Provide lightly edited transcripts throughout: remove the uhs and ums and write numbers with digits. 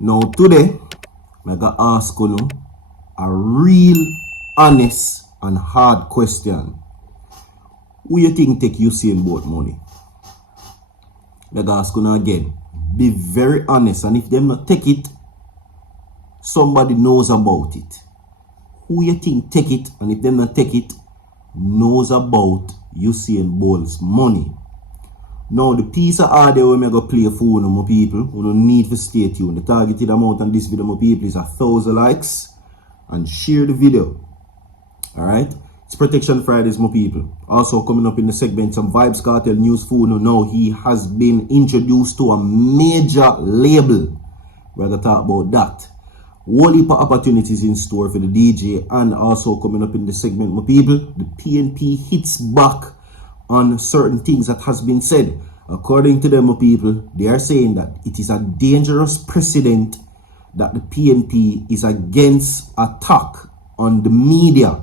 Now today, I got ask you a real, honest and hard question. Who you think take Usain Bolt money? I got ask you again. Be very honest, and if them not take it, somebody knows about it. Who you think take it, and if them not take it, knows about Usain Bolt's money. Now the piece of audio we go play for you, my people. You don't need to stay tuned. The targeted amount on this video, my people, is 1,000 likes. And share the video. Alright? It's Protection Fridays, my people. Also coming up in the segment, some Vybz Kartel news for you. Now he has been introduced to a major label. We're going to talk about that. Whole heap of opportunities in store for the DJ. And also coming up in the segment, my people, the PNP hits back on certain things that has been said. According to them, people, they are saying that it is a dangerous precedent that the PNP is against attack on the media.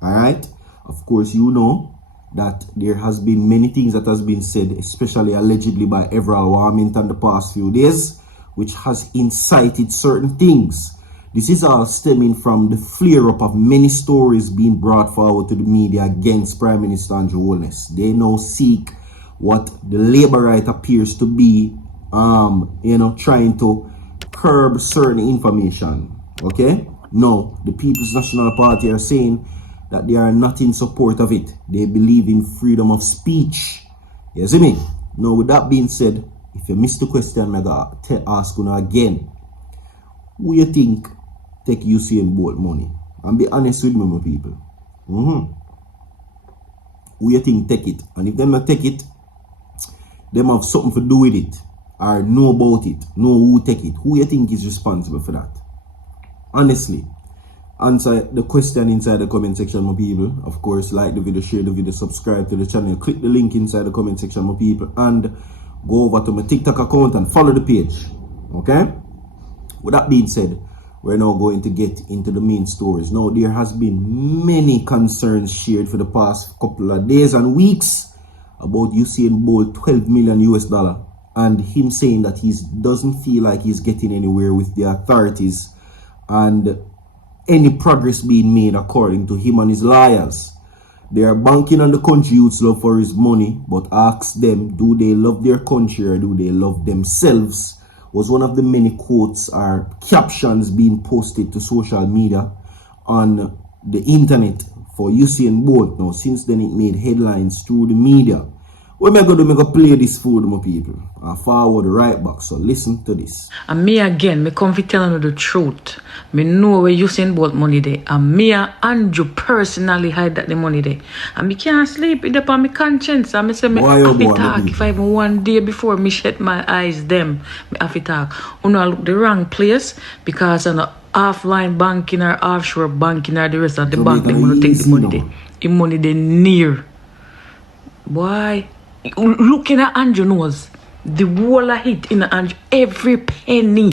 Alright? Of course, you know that there has been many things that has been said, especially allegedly by Everal Warmington the past few days, which has incited certain things. This is all stemming from the flare-up of many stories being brought forward to the media against Prime Minister Andrew Holness. They now seek what the labor right appears to be, trying to curb certain information. Okay? No, the People's National Party are saying that they are not in support of it. They believe in freedom of speech. You see me? Now, with that being said, if you missed the question, I'm going to ask you again. Who you think take Usain Bolt money? And be honest with me, my people. Who you think take it? And if them not take it, them have something to do with it. Or know about it. Know who take it. Who you think is responsible for that? Honestly. Answer the question inside the comment section, my people. Of course, like the video, share the video, subscribe to the channel. Click the link inside the comment section, my people. And go over to my TikTok account and follow the page. Okay? With that being said, we're now going to get into the main stories. Now, there has been many concerns shared for the past couple of days and weeks about Usain Bolt, $12 million US, and him saying that he doesn't feel like he's getting anywhere with the authorities and any progress being made according to him and his lawyers. They are banking on the country youth's love for his money, but ask them, do they love their country or do they love themselves? Was one of the many quotes or captions being posted to social media on the internet for Usain Bolt. Now, since then, it made headlines through the media. What am I going to do? I'm going to play this for my people. I forward right back. So listen to this. And me again, me come to tell you the truth. Me know where Usain Bolt money there. And me and Andrew personally hide that the money there. And me can't sleep it up on my conscience. And me say me have to talk. If I even one day before me shut my eyes, them, me have to talk. You know, I look the wrong place because I'm not offline banking or offshore banking or the rest of the bank. They want to take the money there. The money they near. Boy. Looking at Andrew nose, the whole of it in Andrew, every penny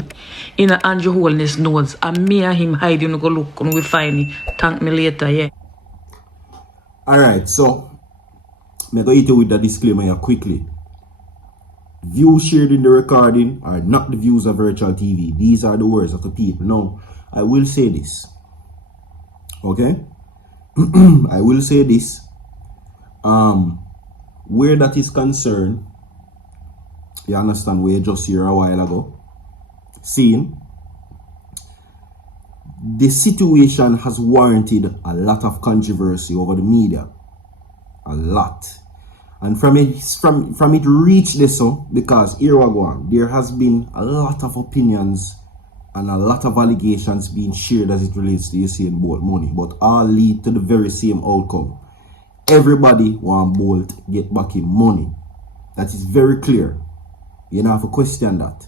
in Andrew Holness nose, and me and him hiding, go look, and we find it. Thank me later, yeah. Alright, so I'm going to hit you with the disclaimer here quickly. Views shared in the recording are not the views of virtual TV. These are the words of the people. Now, I will say this. Okay? I will say this. Where that is concerned, you understand, we just here a while ago, seeing the situation has warranted a lot of controversy over the media. A lot. And from it reached this, so because here we go on, there has been a lot of opinions and a lot of allegations being shared as it relates to Usain Bolt money, but all lead to the very same outcome. Everybody want Bolt get back him money. That is very clear. You don't have to question that.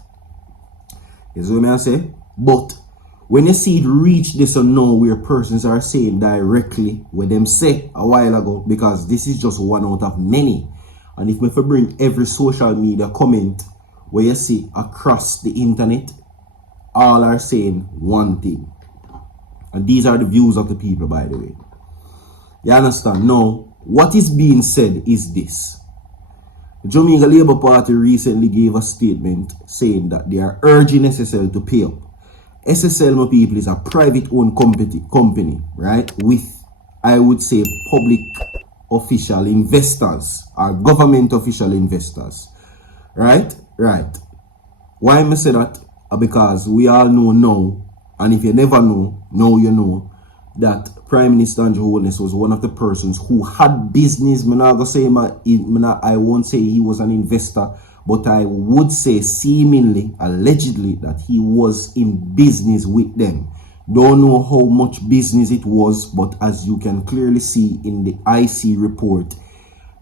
Is what I say? But when you see it reach this or now where persons are saying directly what them say a while ago, because this is just one out of many. And if we bring every social media comment where you see across the internet, all are saying one thing. And these are the views of the people, by the way. You understand? Now, what is being said is this. The Jamaica Labour Party recently gave a statement saying that they are urging SSL to pay up. SSL, my people, is a private-owned company, right? With, I would say, public official investors or government official investors, right? Right. Why am I say that? Because we all know now, and if you never know, now you know, that Prime Minister Andrew Holness was one of the persons who had business. I won't say he was an investor, but I would say seemingly, allegedly, that he was in business with them. Don't know how much business it was, but as you can clearly see in the IC report,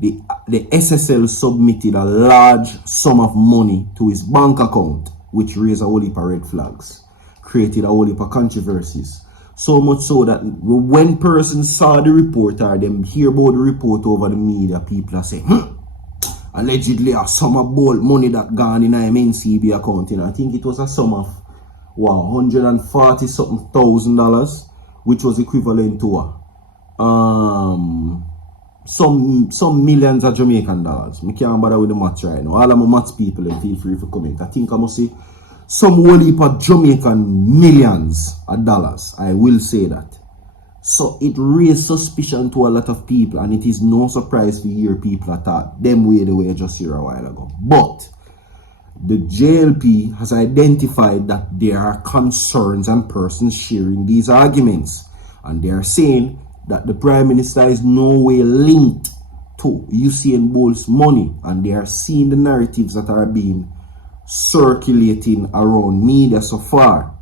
the SSL submitted a large sum of money to his bank account, which raised a whole heap of red flags, created a whole heap of controversies. So much so that when persons saw the report or them hear about the report over the media, people are saying, allegedly a sum of bold money that gone in MNCB account. And I think it was a sum of $140 something thousand, which was equivalent to some millions of Jamaican dollars. I can't bother with the maths right now. All of my maths people, feel free to comment. I think I must say some whole heap of Jamaican millions of dollars. I will say that. So it raised suspicion to a lot of people, and it is no surprise to hear people attack them way the way I just here a while ago. But the JLP has identified that there are concerns and persons sharing these arguments, and they are saying that the Prime Minister is no way linked to Usain Bolt's money, and they are seeing the narratives that are being circulating around media so far.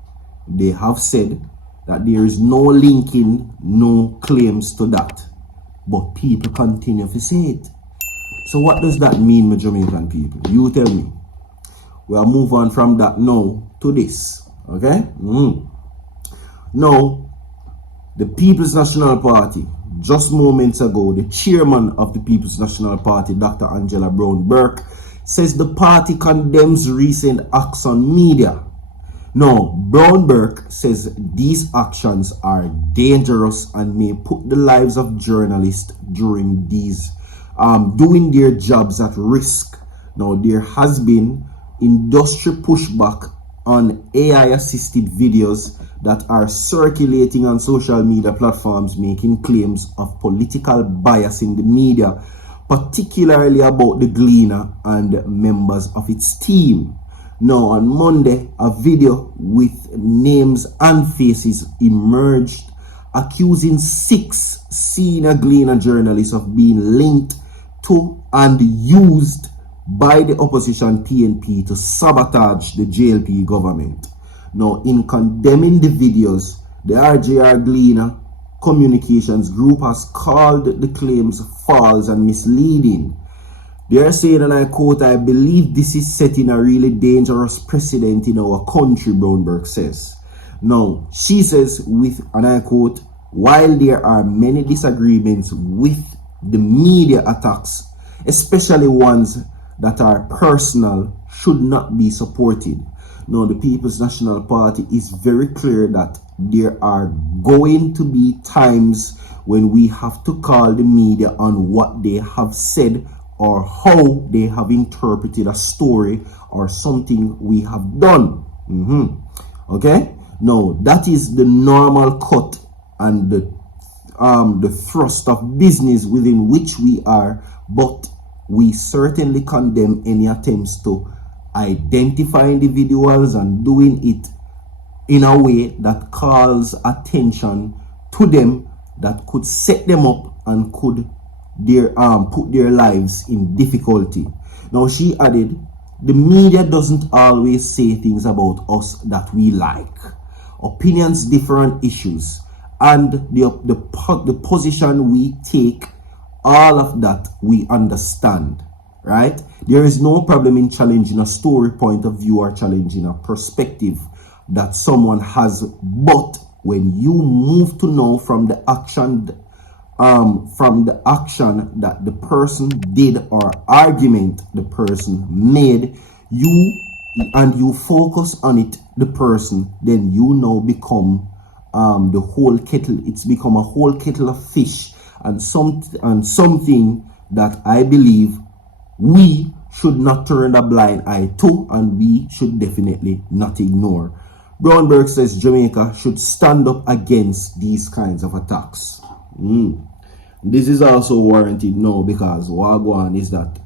They have said that there is no linking, no claims to that, but people continue to say it. So what does that mean, my Jamaican people? You tell me. We'll move on from that now to this, okay? Now, the People's National Party, just moments ago, the chairman of the People's National Party, Dr. Angela Brown-Burke, says the party condemns recent acts on media. Now, Brown-Burke says these actions are dangerous and may put the lives of journalists during these doing their jobs at risk. Now, there has been industry pushback on AI-assisted videos that are circulating on social media platforms making claims of political bias in the media, particularly about the Gleaner and members of its team. Now, on Monday, a video with names and faces emerged accusing 6 senior Gleaner journalists of being linked to and used by the opposition PNP to sabotage the JLP government. Now, in condemning the videos, the RJR Gleaner Communications Group has called the claims false and misleading. They are saying, and I quote, "I believe this is setting a really dangerous precedent in our country," Brown-Burke says. Now, she says, and I quote, "While there are many disagreements with the media attacks, especially ones that are personal, should not be supported." Now, the People's National Party is very clear that there are going to be times when we have to call the media on what they have said or how they have interpreted a story or something we have done. Okay? Now, that is the normal cut and the thrust of business within which we are, but we certainly condemn any attempts to identify individuals and doing it in a way that calls attention to them that could set them up and could put their lives in difficulty. Now, she added, "The media doesn't always say things about us that we like. Opinions differ on issues, and the position we take, all of that we understand." Right? There is no problem in challenging a story point of view or challenging a perspective that someone has, but when you move to know from the action that the person did or argument the person made, you focus on it, the person, then you now become the whole kettle. It's become a whole kettle of fish, and something that I believe we should not turn a blind eye to, and we should definitely not ignore. Brownberg says Jamaica should stand up against these kinds of attacks. This is also warranted now, because Wagwan is that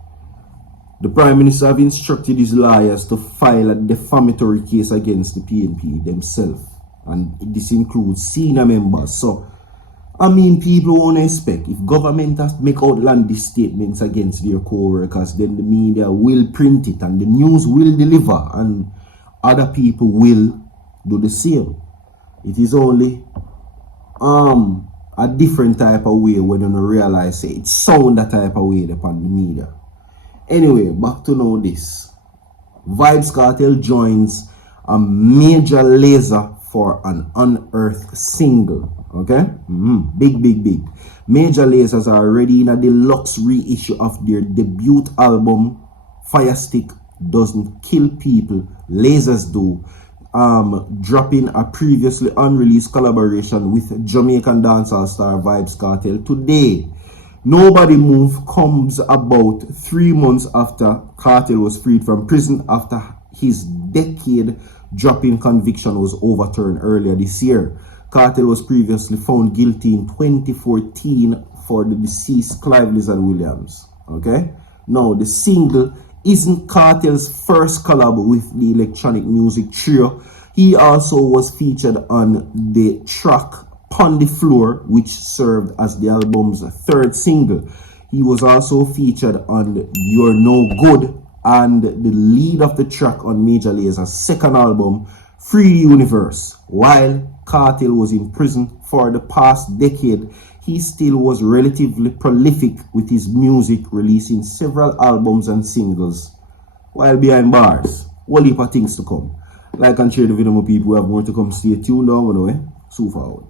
the Prime Minister have instructed his lawyers to file a defamatory case against the PNP themselves, and this includes senior members. So, I mean, people won't expect, if government has to make outlandish statements against their co-workers, then the media will print it and the news will deliver, and other people will do the same. It is only a different type of way when you realize it sound that type of way upon the media. Anyway, back to now this. Vybz Kartel joins a major laser for an unearthed single. Okay? Big. Major lasers are already in a deluxe reissue of their debut album, Firestick Doesn't Kill People, Lasers Do. Dropping a previously unreleased collaboration with Jamaican dancehall star Vybz Kartel today. Nobody Move comes about 3 months after Kartel was freed from prison after his decade-dropping conviction was overturned earlier this year. Kartel was previously found guilty in 2014 for the deceased Clive Lizard Williams. Okay? Now, the single isn't Kartel's first collab with the electronic music trio. He also was featured on the track On the Floor, which served as the album's third single. He was also featured on You're No Good and the lead of the track on Major Laser's second album, Free the Universe. While Kartel was in prison for the past decade, he still was relatively prolific with his music, releasing several albums and singles while behind bars. Whole heap of things to come. Like and share the video, my people. We have more to come. Stay tuned down, so forward.